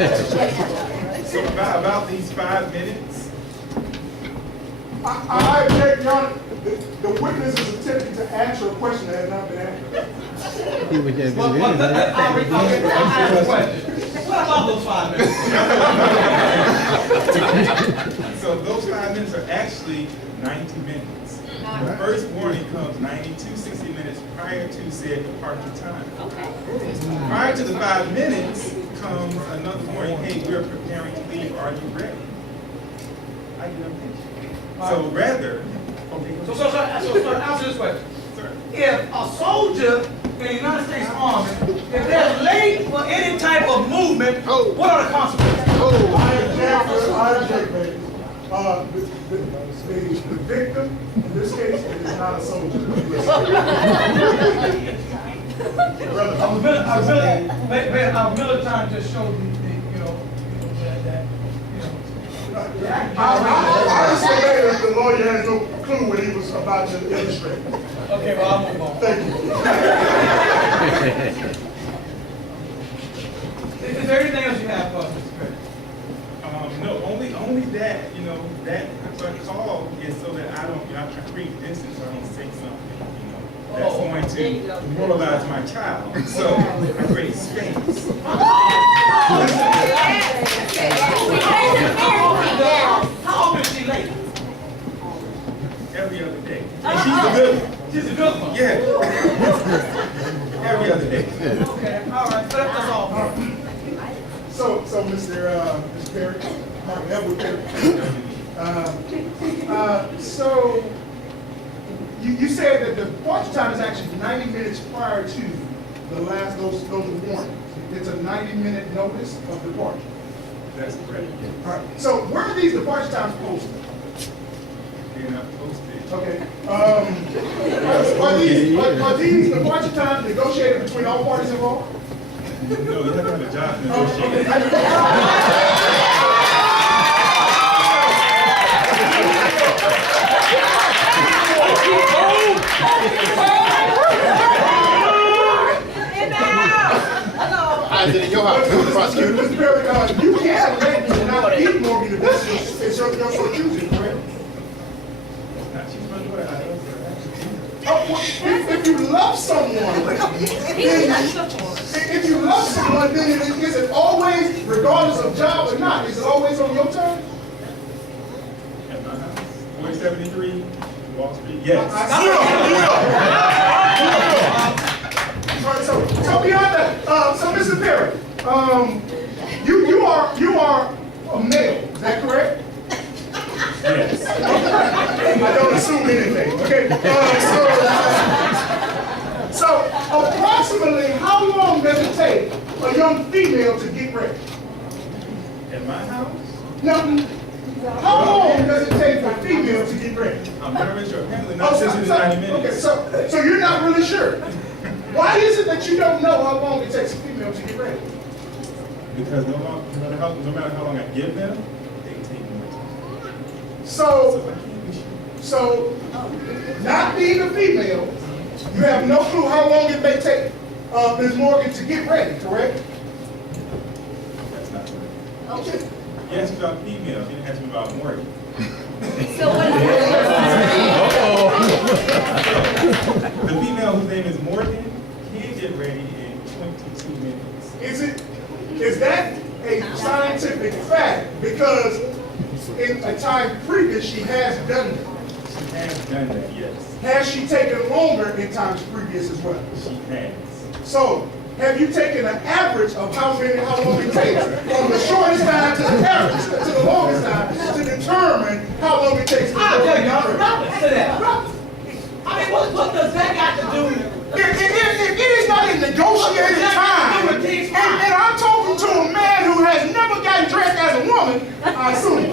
So about these 5 minutes. I object, Your Honor. The witness is attempting to answer a question that has not been answered. I'll ask a question. What about those 5 minutes? So those 5 minutes are actually 90 minutes. The first warning comes 60 minutes prior to said departure time. Prior to the 5 minutes comes another warning. Hey, we're preparing to leave. Are you ready? I get impatient. So rather, okay. So answer this question. Sir. If a soldier in the United States Army, if they're late for any type of movement, what are the consequences? I object, baby. The victim, in this case, is not a soldier. Our military just showed that. I say later the lawyer has no clue what he was about to illustrate. Okay, well, I'll move on. Thank you. Is there anything else you have for us, Mr. Craig? No, only that, that call is so that I don't, I try to create distance so I don't say something, that's going to demoralize my child. So I create space. How often is she late? Every other day. And she's a good one. She's a good one. Yeah. Every other day. Okay, all right, that's all. So Mr. Perry, Edward Perry. So you said that the departure time is actually 90 minutes prior to the last those warnings. It's a 90-minute notice of departure. That's correct. All right. So where are these departure times posted? They're not posted. Okay. Are these departure times negotiated between all parties involved? No, you have to have a job to negotiate. In your house, prosecutor. Mr. Perry, you can't let me not eat Morgan if it's your choosing, correct? If you love someone, then is it always, regardless of job or not, is it always on your turn? At my house, 473 Wall Street. Yes. All right, so beyond that, so Mr. Perry, you are a male, is that correct? Yes. I don't assume anything. Okay. So approximately how long does it take a young female to get ready? At my house? No. How long does it take for a female to get ready? I'm not really sure. Apparently not 60 to 90 minutes. Okay, so you're not really sure. Why is it that you don't know how long it takes a female to get ready? Because no matter how long I give them, they take more time. So not being a female, you have no clue how long it may take Ms. Morgan to get ready, correct? That's not correct. Okay. You asked me about females, you didn't ask me about Morgan. So what is The female whose name is Morgan can get ready in 22 minutes. Is that a scientific fact? Because in a time previous, she has done that. She has done that, yes. Has she taken longer in times previous as well? She has. So, have you taken an average of how long it takes from the shortest time to the average to the longest time to determine how long it takes to I'll tell you, ready? to that. I mean, what does that got to do? It is not a negotiated time. And I'm talking to a man who has never gotten dressed as a woman, I assume.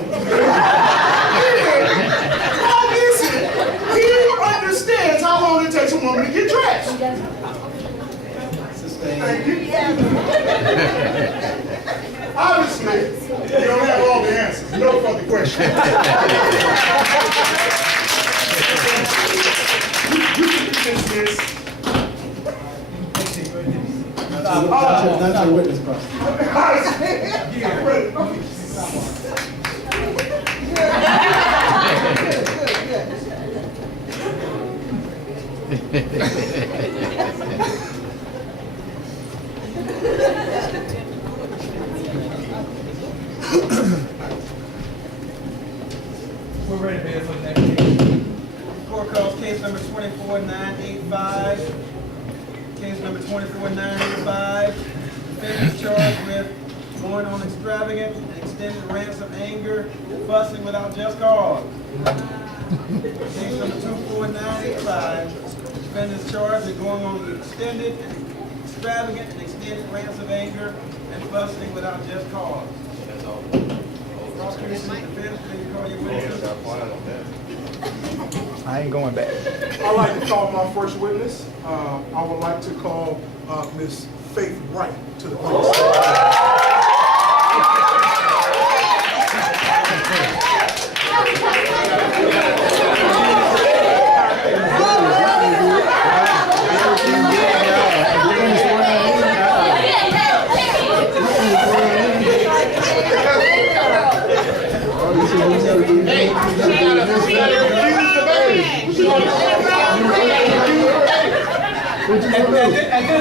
How is it he understands how long it takes a woman to get dressed? Thank you. Obviously, you don't have all the answers. No further questions. You can dismiss. Not your witness, prosecutor. We're ready to for the next case. Court calls case number 24985. Case number 24985. Defendant charged with going on extravagant and extended rants of anger, fussing without just cause. Case number 24985. Defendant charged with going on extended and extravagant and extended rants of anger and fussing without just cause. Prosecution, defense, can you call your witnesses? I ain't going back. I'd like to call my first witness. I would like to call Miss Faith Wright to the police.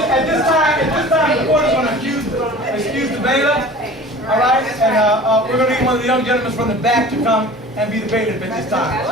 At this time, the court is going to excuse the bailiff. All right, and we're going to need one of the young gentlemen from the back to come and be the bailiff at this time.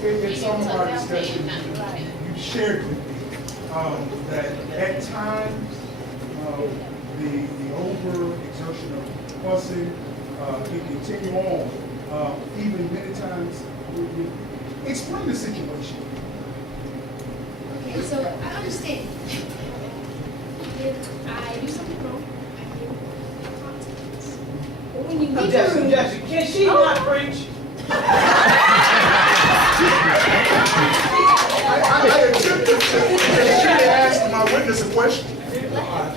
In some of our discussion, you shared with me that at times the over-exertion of fussing can continue on, even many times. Explain the situation. Okay, so I understand. If I do something wrong, I give consequence. But when you leave the Objection, room, objection. Can she not preach? I attempted to ask my witness a question.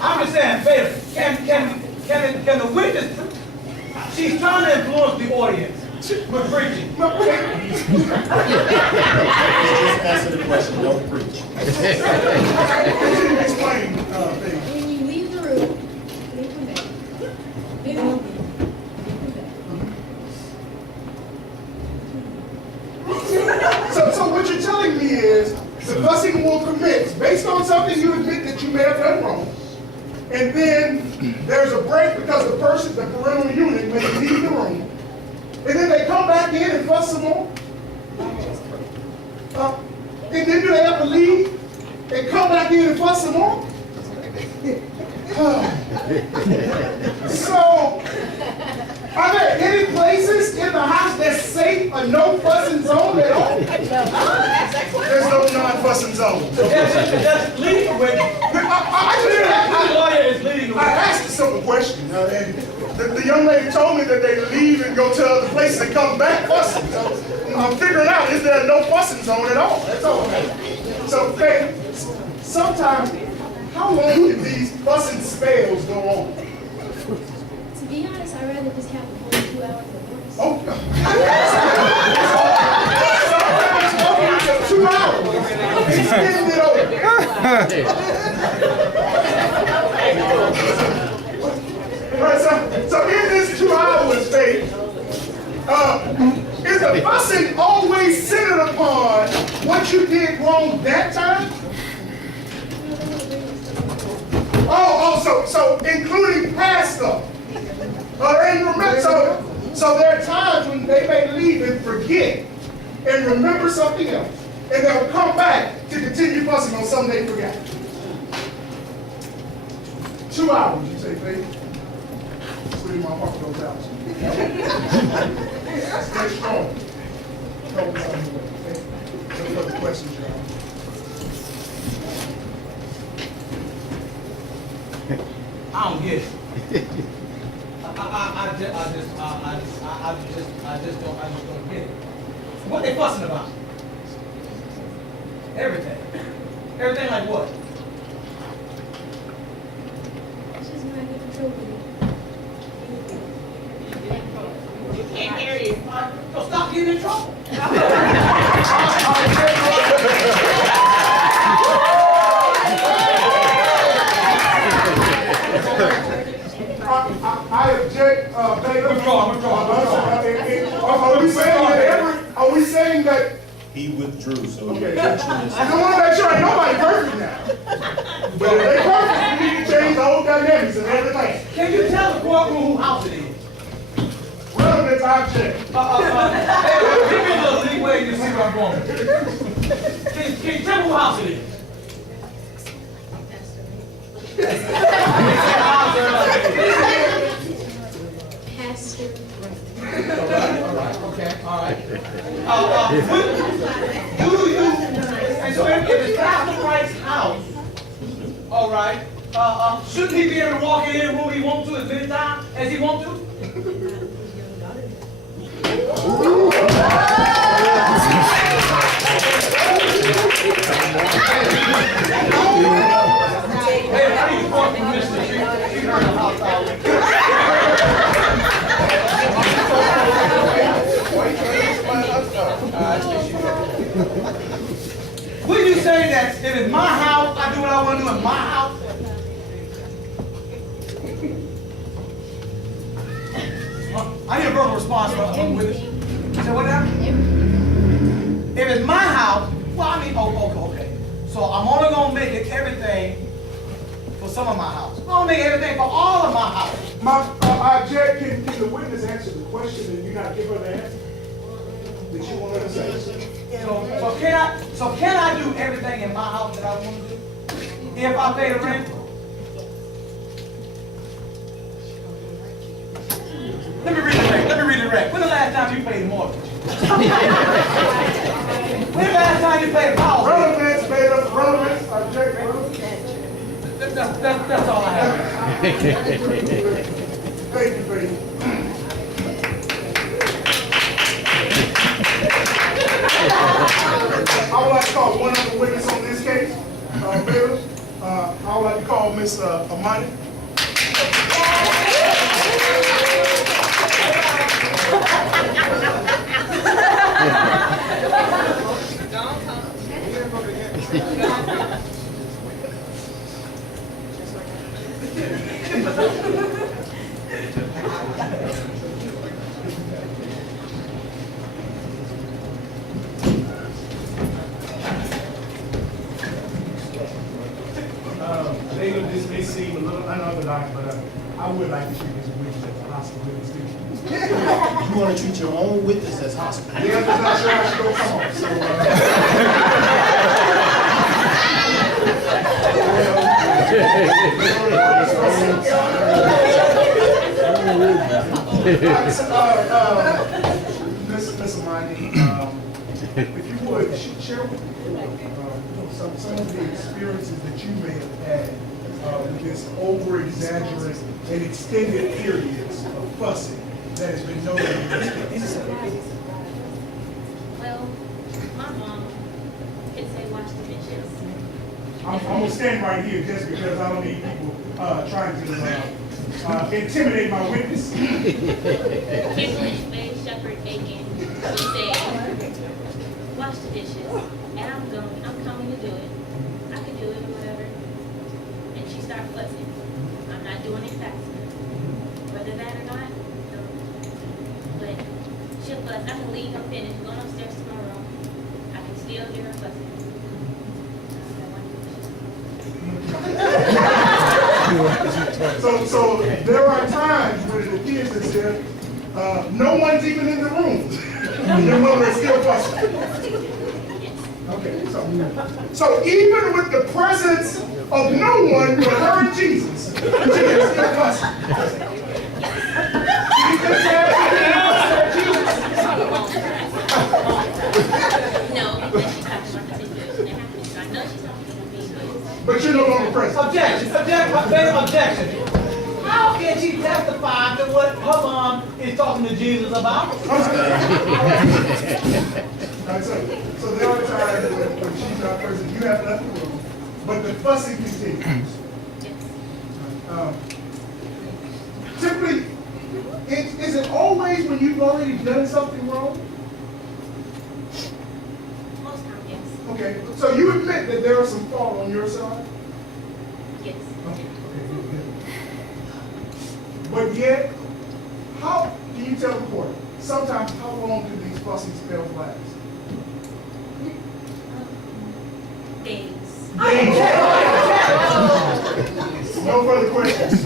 I'm just saying, bailiff, can the witness, she's trying to influence the audience with preaching. Just answer the question, don't preach. Explain things. when you leave the room, then come back. Then come back. So what you're telling me is the fussing will commence based on something you admit that you may have done wrong. And then there's a break because the parental unit may leave the room. And then they come back in and fuss some more. And then do they have to leave and come back in and fuss some more? So, are there any places in the house that's safe, a no fussing zone at all? There's no non-fussing zone. That's leading the witness. The lawyer is leading the I witness. asked a simple question, and the young lady told me that they leave and go to other places and come back fussing. So I'm figuring out, is there no fussing zone at all? That's all. So, hey, sometimes, how long can these fussing spells go on? To be honest, I'd rather just have a whole 2 hours of voice. Oh, 2 hours. Extend it over. Right, so in this 2 hours, Faith, is the fussing always centered upon what you did wrong that time? So including past stuff. And remember, so there are times when they may leave and forget and remember something else. And they'll come back to continue fussing on something they forgot. 2 hours, you say, Faith? That's where my heart goes out. Stay strong. Help us on the way, okay? No further questions, y'all. I don't get it. I just don't get it. What they fussing about? Everything. Everything like what? She's not getting control of You can't hear you. So stop getting in trouble. I object, Baker. Withdraw. Are we saying that? He withdrew, so. Okay. I don't want to make sure ain't nobody perfect now. But if they perfect, we need to change the whole dynamics and everything. Can you tell the courtroom whose house it is? Relevant object. Hey, give me a little leeway to see where I'm going. Can you tell me whose house it is? Pastor. Okay, all right. And so if it's Pastor Wright's house, all right, shouldn't he be able to walk in any room he wants to as many times as he wants to? Hey, I need to call the commissioner. She heard the house out. Would you say that if it's my house, I do what I want to do in my house? I need a verbal response from witness. You said what happened? If it's my house, well, I mean, okay. So I'm only going to make it everything for some of my house. I'm going to make everything for all of my house. I object. Can the witness answer the question and you not give her the answer that you want her to say? So can I do everything in my house that I want to do? If I pay the rent? Let me read the rent. When the last time you paid the mortgage? When the last time you paid the power? Relevance, Baker. Relevance. Object. Relevance. That's all I have. Thank you, Baker. I would like to call one other witness on this case. Baker. I would like to call Miss Amani. This may seem a little unorthodox, but I would like to treat this witness as a hostile witness. You want to treat your own witness as hostile? Yeah, because I'm sure I should go come on. Miss Amani, if you would, share with me some of the experiences that you may have had with this over-exaggerated and extended periods of fussing that has been noted in this case. Well, my mom could say wash the dishes. I'm going to stand right here just because I don't need people trying to intimidate my witness. Kimberly made shepherd bacon. She said, wash the dishes. And I'm coming to do it. I can do it or whatever. And she started fussing. I'm not doing it fast enough. Whether that or not, no. But she'll fuss. I can leave her finished, going upstairs to my room. I can still hear her fussing. So there are times when it appears as if no one's even in the room. And your mother is still fussing. Okay, so even with the presence of no one but her and Jesus, she is still fussing. She just had Jesus. No, because she's talking about the situation that happened. So I know she's talking to me, But you're no longer present. Objection. How can she testify to what her mom is talking to Jesus about? So there are times when she's not present, you have left the room, but the fussing continues. Yes. Typically, is it always when you've already done something wrong? Most times, yes. Okay, so you admit that there are some fault on your side? Yes. Okay, good. But yet, how can you tell the court? Sometimes, how long do these fussing spells last? Days. No further questions.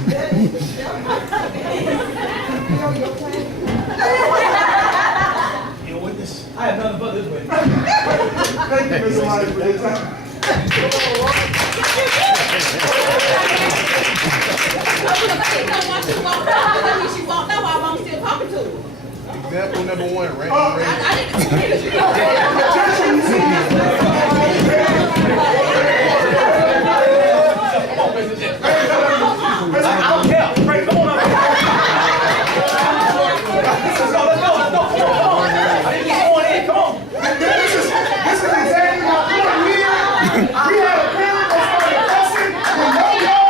Your witness. I have nothing but this way. Thank you, Mr. Myers, for your time. Example number one, right? I don't care. Right, come on up. Let's go. I didn't get going in. Come on. This is exactly my point. We had a parent that started fussing with no law.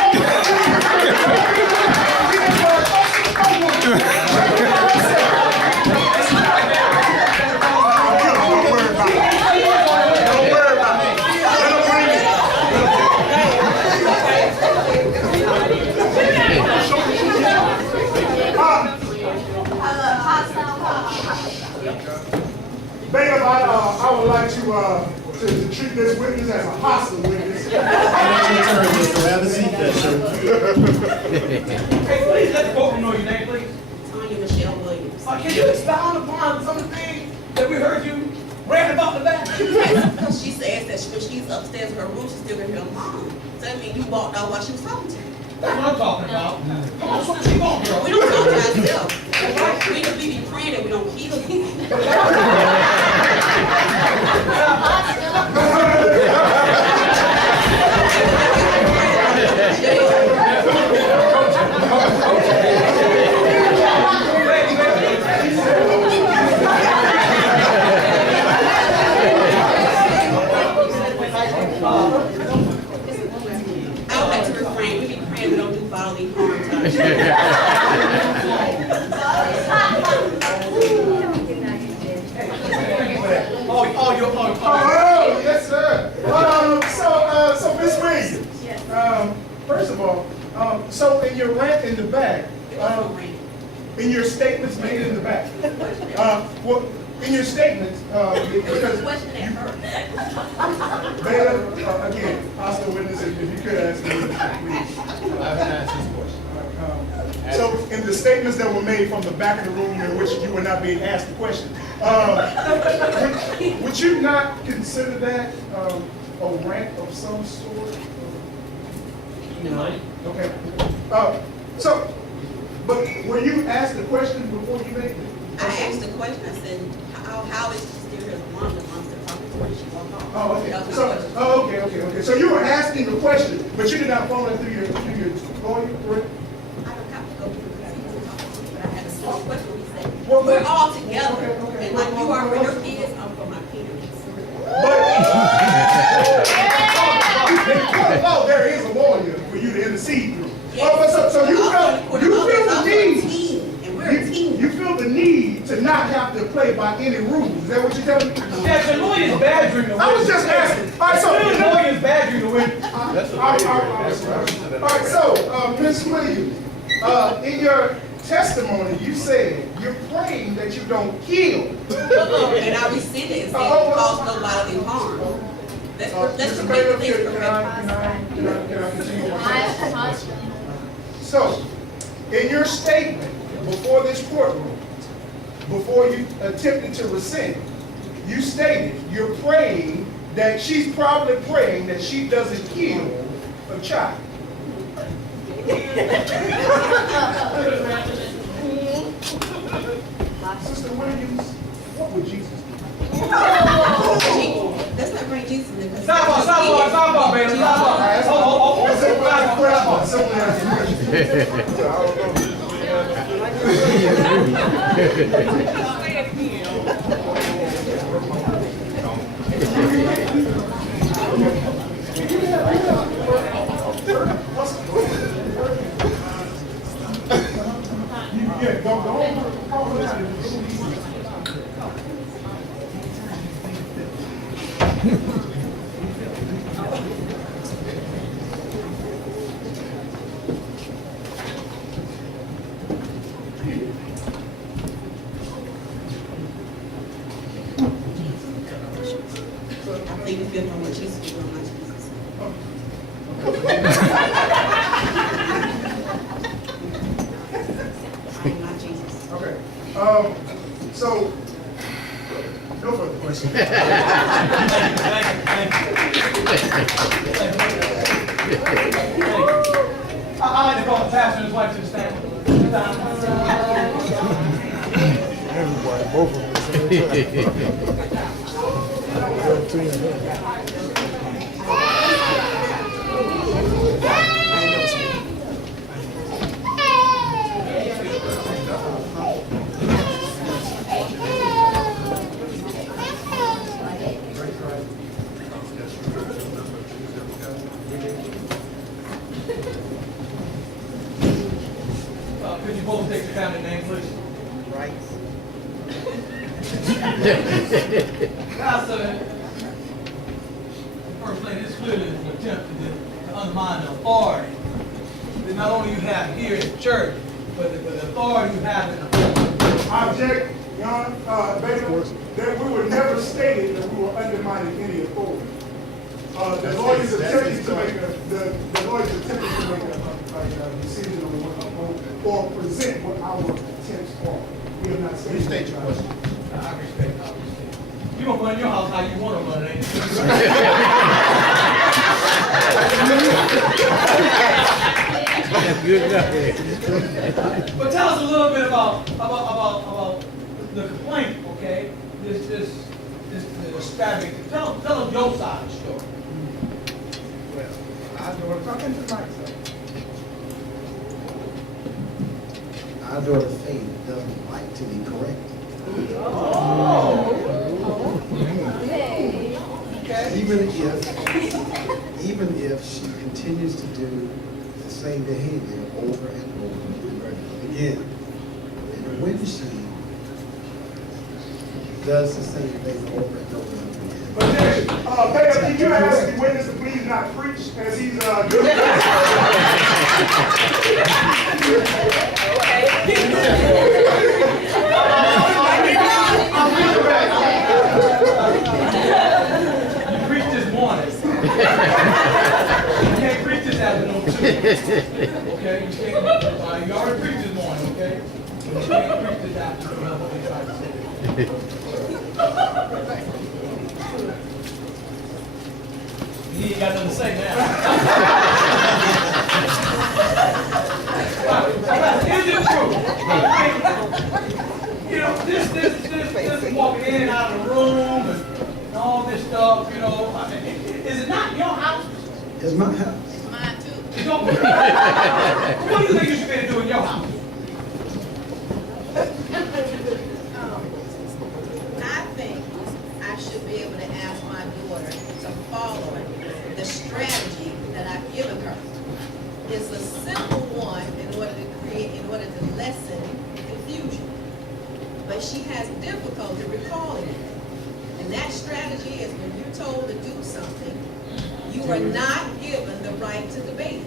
Don't worry about it. Don't worry about it. Let them bring it. Bailiff, I would like to treat this witness as a hostile witness. Have a seat there, sir. Hey, please let the court know your name, please. Tanya Michelle Williams. Can you expound upon some of the things that we heard you rant about the back? She says that when she's upstairs in her room, she still can hear her mom. So that means you walked out while she was talking to you. That's what I'm talking about. Come on, so keep on, girl. We don't talk to ourselves. We be praying that we don't kill you. I would like to refrain. We be praying we don't do bodily harm to Oh, yes, sir. So Ms. Williams, first of all, so in your rant in the back, in your statements made in the back, well, in your statements, because Bailiff, again, hostile witness, if you could ask me, please. I haven't asked this question. So in the statements that were made from the back of the room in which you were not being asked the question, would you not consider that a rant of some sort? No. Okay. So, but were you asked the question before you made it? I asked the question. I said, how is she still here? The mom still talking to her when she walked off. Oh, okay. That was my So, question. okay. So you were asking the question, but you did not follow it through your lawyer, correct? I don't have to go through the proceedings, but I had a small question. We said, Well, we're all together. Okay. And like you are for your kids, I'm for my parents. But there is a lawyer for you to intercede through. Yes. But so you feel the need. Team, and we're a team. You feel the need to not have to play by any rules. Is that what you're telling me? Yeah, the lawyer's badgering the witness. I was just asking. All right, so The lawyer's badgering the witness. all right, so Ms. Williams, in your testimony, you said you're praying that you don't kill. And I rescinded it and said it caused no bodily harm. Let's Mr. just make the Bailiff, things can I continue my question? So, in your statement before this courtroom, before you attempted to rescind, you stated you're praying that she's probably praying that she doesn't kill a child. Sister Williams, what would Jesus do? Let's not bring Jesus in there. Stop, baby. Simple as a question. Yeah, go over, call it out. I think you feel what Jesus did on my Jesus. I am not Jesus. Okay, so, no further questions. I like to call the pastor and his wife to the stand. Everybody, both of them. Could you both take your family name, please? Now, sir, first lady, this clearly is an attempt to undermine the authority that not only you have here in the church, but the authority you have in the home. I object, Your Honor, Baker, that we were never stated that we were undermining any authority. The lawyers attempting to make a decision on or present what our intents are. We have not stated. Restate your question. I respect. You gonna run your house how you wanna run it, ain't Good enough. But tell us a little bit about the complaint, okay? This strategy. Tell us your side of the story. Well, I don't want to talk into the mic, sir. Our daughter Faith doesn't like to be corrected. Even if she continues to do the same behavior over and over again, and when she does the same thing over and over again. But then, Baker, can you ask the witness to please not preach as he's doing? You preached this morning. You can't preach this afternoon too. Okay? You already preached this morning, okay? But you can't preach this afternoon. That's what they try to say. You ain't got nothing to say now. Is it true? You know, this walking in and out of the room and all this stuff, you know. I mean, is it not your house? It's my house. Mine too. It's your What do you think you should be doing in your house? I think I should be able to ask my daughter to follow the strategy that I've given her. It's a simple one in order to lessen confusion. But she has difficulty recalling it. And that strategy is when you're told to do something, you are not given the right to debate.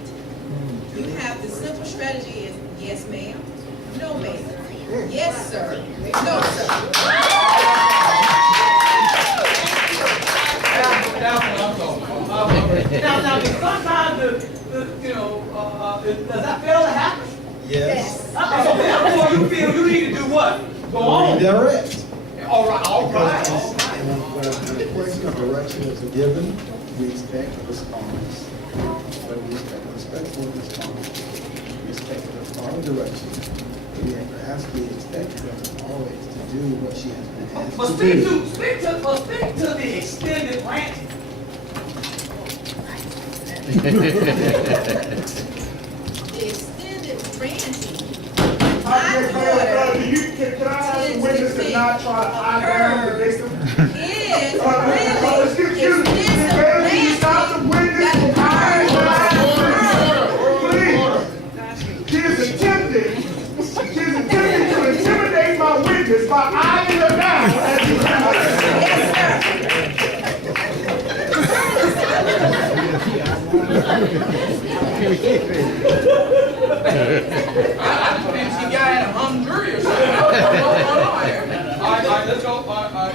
You have the simple strategy is yes ma'am, no ma'am, yes sir, no sir. Now, sometimes does that fail to happen? Yes. So therefore you feel you need to do what? Go on. Direct. All right. And when a question of direction is given, we expect a response. When we expect a respectful response, we expect a responsive direction. We expect her always to do what she has been asked But to do. speak to the extended ranting. The extended ranting, Can I ask the witness to not try to eye down the victim? is Excuse me, extensive can you stop the witness from eyeing down the victim? Please. She is attempting this by eyeing her down as you come up. Yes, I think she got hungry or something. All right, let's go. All right.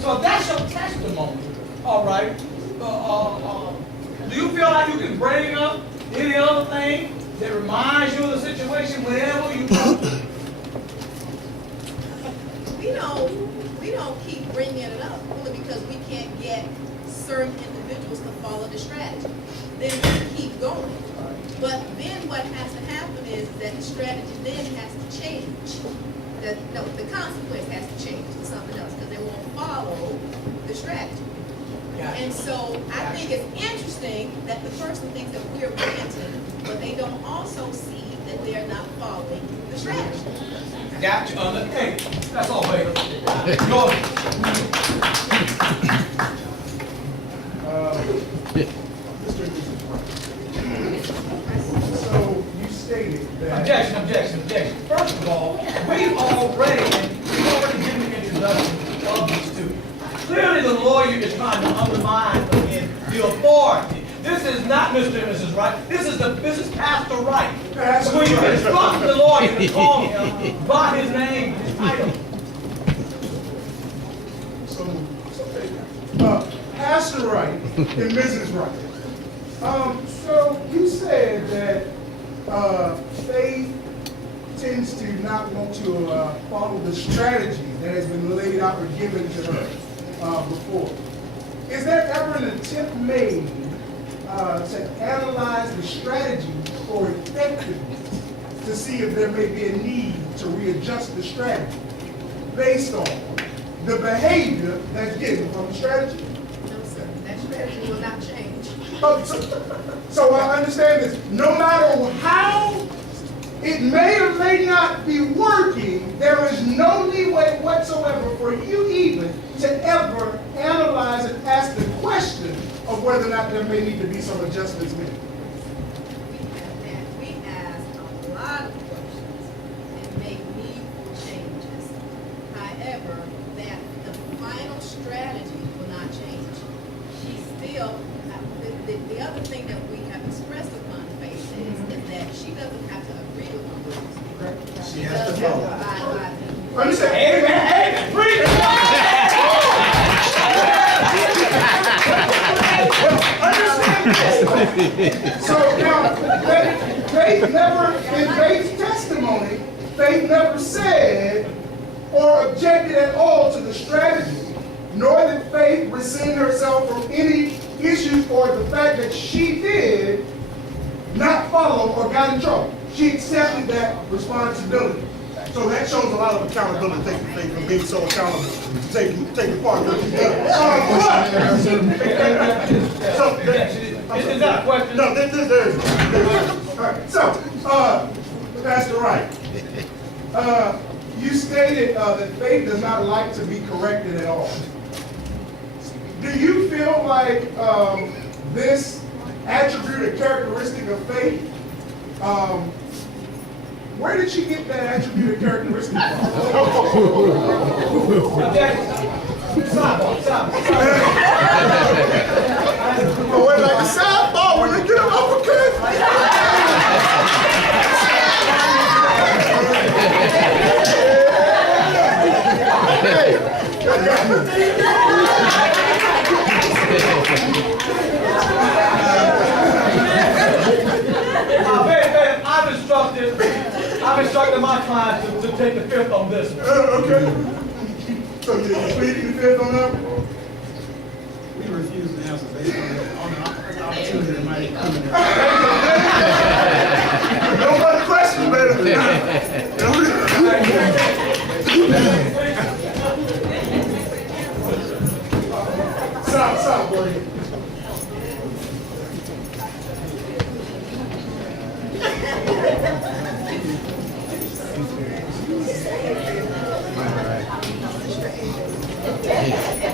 So that's your testimony. All right. Do you feel like you can bring up any other thing that reminds you of the situation whenever you want? We don't keep bringing it up only because we can't get certain individuals to follow the strategy. Then we keep going. But then what has to happen is that the strategy then has to change. The consequence has to change to something else because they won't follow the strategy. And so I think it's interesting that the person thinks that we're ranting, but they don't also see that they're not following the strategy. Got you. Hey, that's all, baby. Go ahead. Mr. So you stated that. Objection. First of all, we've already given an introduction of these two. Clearly, the lawyer is trying to undermine again the authority. This is not Mr. and Mrs. Wright. This is Pastor Wright. Pastor When you Wright. instruct the lawyer to call him by his name, his title. Pastor Wright and Mrs. Wright. So you said that Faith tends to not want to follow the strategy that has been laid out or given to her before. Is there ever an attempt made to analyze the strategy for effectiveness to see if there may be a need to readjust the strategy based on the behavior that's given from the strategy? No, sir. That strategy will not change. So I understand this. No matter how it may or may not be working, there is no leeway whatsoever for you even to ever analyze and ask the question of whether or not there may need to be some adjustments made. We asked a lot of questions and made meaningful changes. However, that the final strategy will not change. She still, the other thing that we have expressed upon Faith is that she doesn't have to agree with the rules. She has to does follow. abide by them. Understand? Amen. Read it. So now, Faith never, in Faith's testimony, Faith never said or objected at all to the strategy, nor did Faith rescind herself from any issues or the fact that she did not follow or got in trouble. She accepted that responsibility. So that shows a lot of accountability, taking Faith from being so accountable, taking part of what she did. Is that a question? No, there is. All right, so, Pastor Wright, you stated that Faith does not like to be corrected at all. Do you feel like this attribute or characteristic of Faith, where did she get that attribute or characteristic from? Oh, wait, like a sidebar when they get an uppercut? Hey, I've instructed my client to take the fifth on this one. okay. So you're pleading the fifth on that? We refuse to answer based on the opportunity that might come in there. No other questions, baby. Stop, buddy. All right.